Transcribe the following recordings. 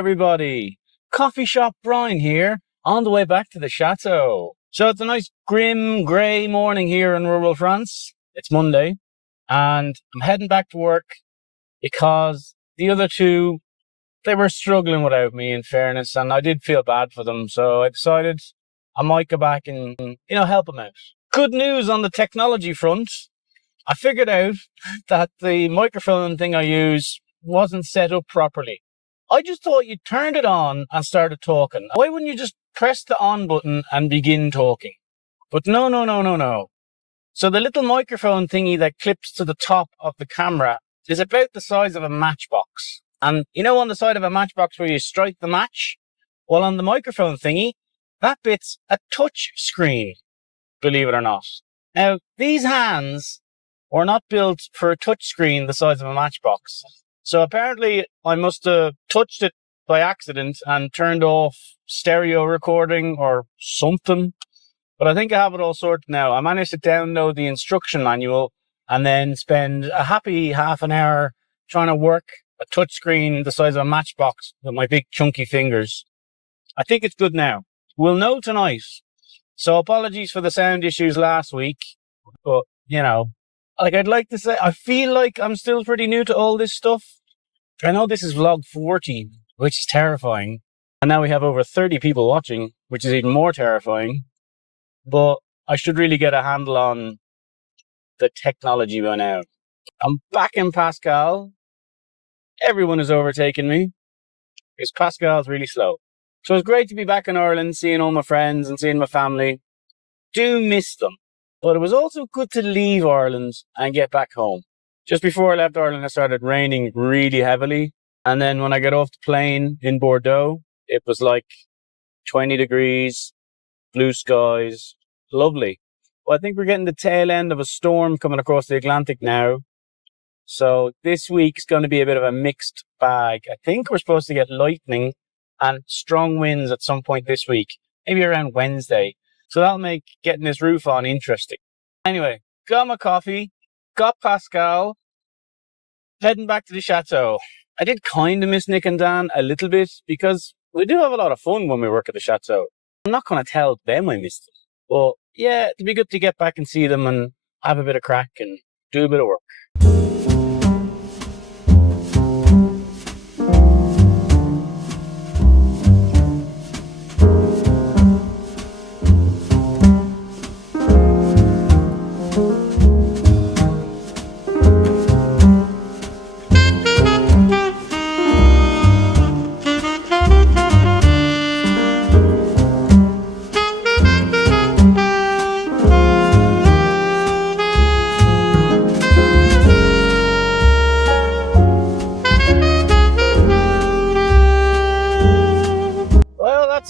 everybody. Coffee Shop Brian here, on the way back to the chateau. So it's a nice grim grey morning here in rural France. It's Monday and I'm heading back to work because the other two, they were struggling without me, in fairness, and I did feel bad for them. So I decided I might go back and, help them out. Good news on the technology front. I figured out that the microphone thing I use wasn't set up properly. I just thought you turned it on and started talking. Why wouldn't you just press the on button and begin talking? But no. So the little microphone thingy that clips to the top of the camera is about the size of a matchbox. And on the side of a matchbox where you strike the match? Well, on the microphone thingy, that bit's a touch screen, believe it or not. Now, these hands were not built for a touch screen the size of a matchbox. So apparently I must have touched it by accident and turned off stereo recording or something. But I think I have it all sorted now. I managed to download the instruction manual and then spend a happy half an hour trying to work a touch screen the size of a matchbox with my big chunky fingers. I think it's good now. We'll know tonight. So apologies for the sound issues last week. But, I'd like to say, I feel like I'm still pretty new to all this stuff. I know this is vlog 40, which is terrifying. And now we have over 30 people watching, which is even more terrifying. But I should really get a handle on the technology by now. I'm back in Pascal. Everyone is overtaking me because Pascal's really slow. So it's great to be back in Ireland, seeing all my friends and seeing my family. Do miss them. But it was also good to leave Ireland and get back home. Just before I left Ireland, it started raining really heavily. And then when I got off the plane in Bordeaux, it was like 20 degrees, blue skies, lovely. Well, I think we're getting the tail end of a storm coming across the Atlantic now. So this week's going to be a bit of a mixed bag. I think we're supposed to get lightning and strong winds at some point this week, maybe around Wednesday. So that'll make getting this roof on interesting. Anyway, got my coffee, got Pascal, heading back to the chateau. I did kind of miss Nick and Dan a little bit because we do have a lot of fun when we work at the chateau. I'm not going to tell them I missed them. But yeah, it'd be good to get back and see them and have a bit of crack and do a bit of work.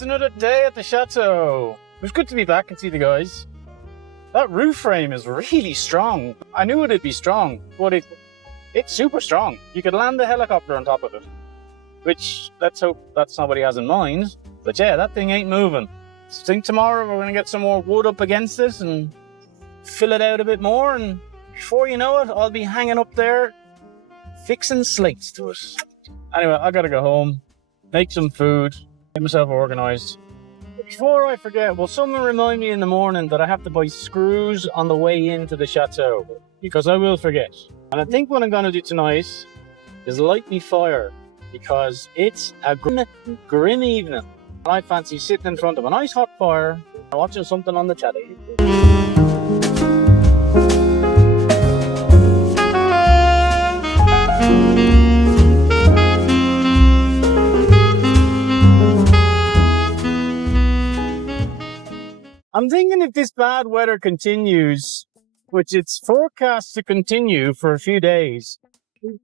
Another day at the chateau. It was good to be back and see the guys. That roof frame is really strong. I knew it'd be strong, but it's super strong. You could land a helicopter on top of it, which let's hope that's not what he has in mind. But yeah, that thing ain't moving. I think tomorrow we're gonna get some more wood up against it and fill it out a bit more, and before you know it, I'll be hanging up there fixing slates to it. Anyway, I gotta go home, make some food, get myself organised. Before I forget, will someone remind me in the morning that I have to buy screws on the way into the chateau? Because I will forget. And I think what I'm going to do tonight is light me fire, because it's a grim evening. I fancy sitting in front of a nice hot fire and watching something on the telly. I'm thinking if this bad weather continues, which it's forecast to continue for a few days, it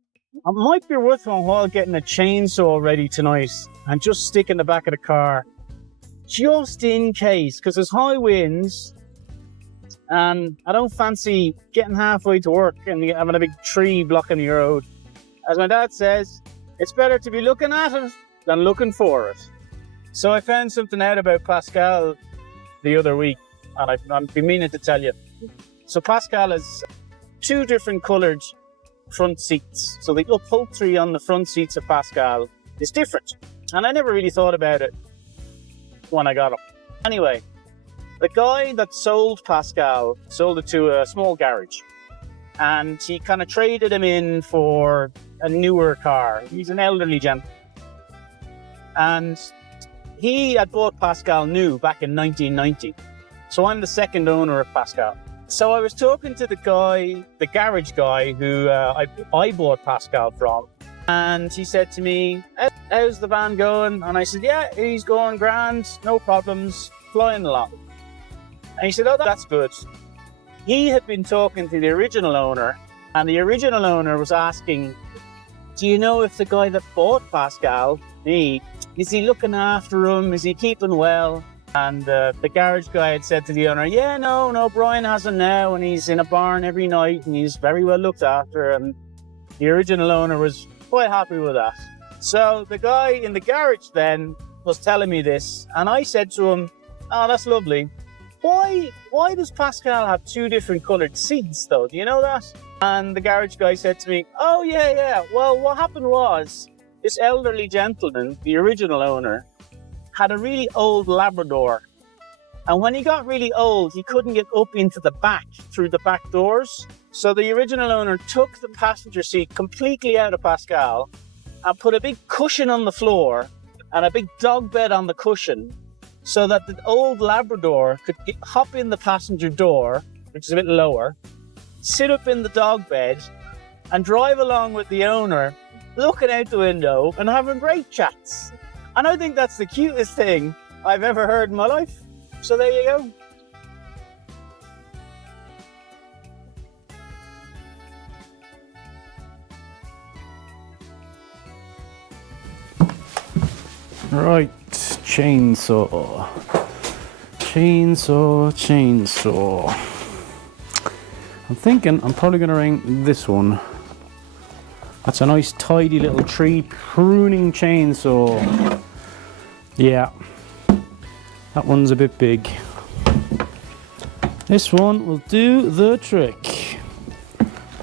might be worth my while getting a chainsaw ready tonight and just stick in the back of the car, just in case, because there's high winds and I don't fancy getting halfway to work and having a big tree blocking the road. As my dad says, it's better to be looking at it than looking for it. So I found something out about Pascal the other week, and I've been meaning to tell you. So Pascal has two different coloured front seats. So the upholstery on the front seats of Pascal is different. And I never really thought about it when I got him. Anyway, the guy that sold Pascal sold it to a small garage. And he kind of traded him in for a newer car. He's an elderly gentleman. And he had bought Pascal new back in 1990. So I'm the second owner of Pascal. So I was talking to the garage guy who I bought Pascal from. And he said to me, how's the van going? And I said, yeah, he's going grand, no problems, flying along. And he said, oh, that's good. He had been talking to the original owner, and the original owner was asking, do you know if the guy that bought Pascal, is he looking after him? Is he keeping well? And the garage guy had said to the owner, yeah, no, Brian has him now, and he's in a barn every night, and he's very well looked after. And the original owner was quite happy with that. So the guy in the garage then was telling me this, and I said to him, oh, that's lovely. Why does Pascal have two different coloured seats though? Do you know that? And the garage guy said to me, oh yeah. Well, what happened was this elderly gentleman, the original owner, had a really old Labrador. And when he got really old, he couldn't get up into the back through the back doors. So the original owner took the passenger seat completely out of Pascal and put a big cushion on the floor and a big dog bed on the cushion, so that the old Labrador could hop in the passenger door, which is a bit lower, sit up in the dog bed, and drive along with the owner, looking out the window and having great chats. And I think that's the cutest thing I've ever heard in my life. So there you go. Right, chainsaw. I'm thinking I'm probably going to ring this one. That's a nice tidy little tree pruning chainsaw. Yeah, that one's a bit big. This one will do the trick.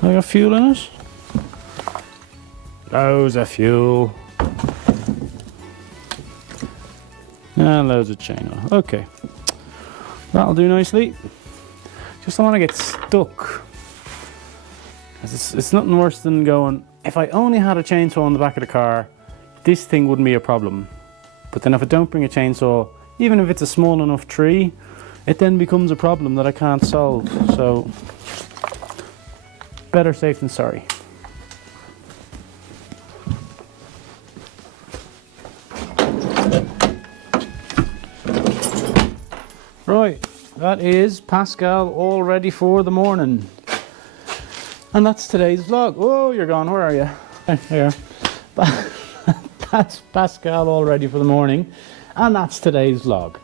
I got fuel in it? Loads of fuel. And loads of chain oil. Okay, that'll do nicely. Just don't want to get stuck. It's nothing worse than going, if I only had a chainsaw on the back of the car, this thing wouldn't be a problem. But then if I don't bring a chainsaw, even if it's a small enough tree, it then becomes a problem that I can't solve. So, better safe than sorry. Right, that is Pascal all ready for the morning. And that's today's vlog. Oh, you're gone, where are you? There. That's Pascal all ready for the morning. And that's today's vlog.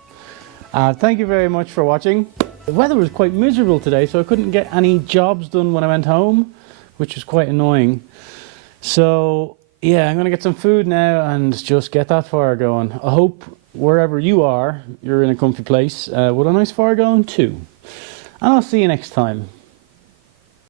Thank you very much for watching. The weather was quite miserable today, so I couldn't get any jobs done when I went home, which was quite annoying. So, yeah, I'm going to get some food now and just get that fire going. I hope wherever you are, you're in a comfy place with a nice fire going too. And I'll see you next time.